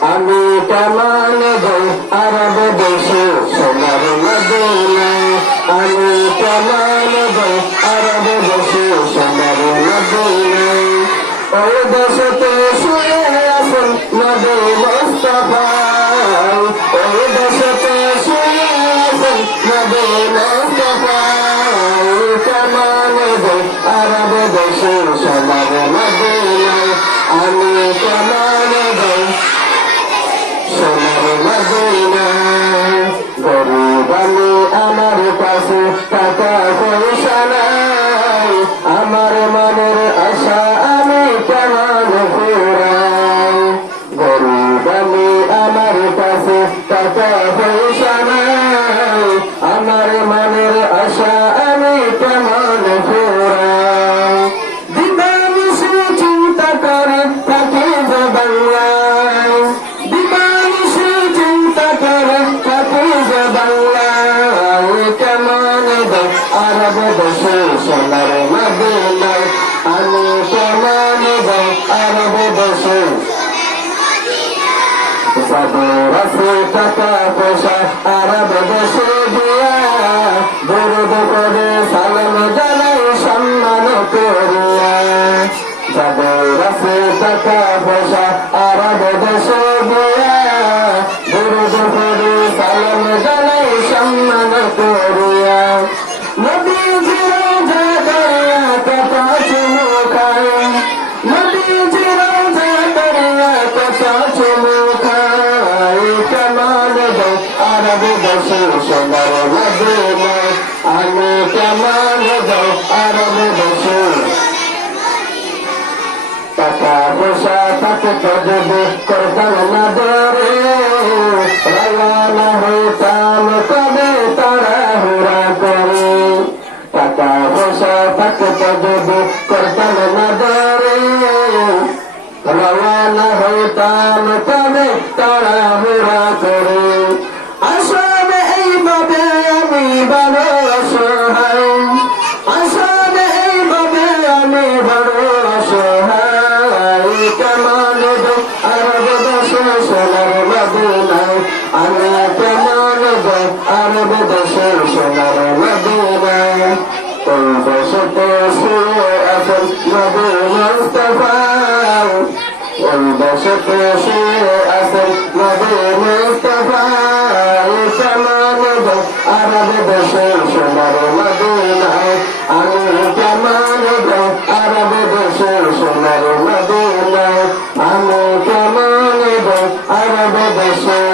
আমি কেমন আরব দেশে সোনার মদিনায়। আমি কেমন আরব দেশে সোনার মদিনায়। ওই দেশতে শুয়ে আছেন নবী মোস্তফায় ওই দেশতে শুয়ে আছেন নবী মোস্তফায় কেমন আরব দেশে সোনার কাছে টাকা পয়সা নাই। আমার মনের আশা আমি কেমন ফুরাই? গরিব আমি আমার কাছে টাকা পয়সা নাই। আমার মনের আশা আমি কেমন ফুরাই? দিবানিশি চিন্তা করে যে বাংলায়। দিবানিশি চিন্তা করে থাকি যে আরব দেশে সোনার মদিনায় আমি কেমন দে আরব দেশে সাধুর আছে টাকা পয়সা আরব দেশে দিয়া দরুদ করে সালাম জানাই সম্মান করিয়া যাদের আছে টাকা পয়সা আরব দেশে কত চুমুখায় কেমন দে আরব দেশে সোনার মদিনায় আমি কেমন দে আরব দেশে টাকা পয়সা তাকে তজবে করতাম না দরে রওনা হইতাম তজবে করতাম না দরে রওনা হইতাম কবে তাড়াহুড়া করে আসলে এইভাবে আমি বড় অসহায় আসলে এইভাবে আমি বড় কেমন আরব দেশে সোনার মদিনায় আমি কেমন আরব দেশে আমি কেমন আরব দেশে সোনার মদিনায় আমি কেমন দো আরব দেশে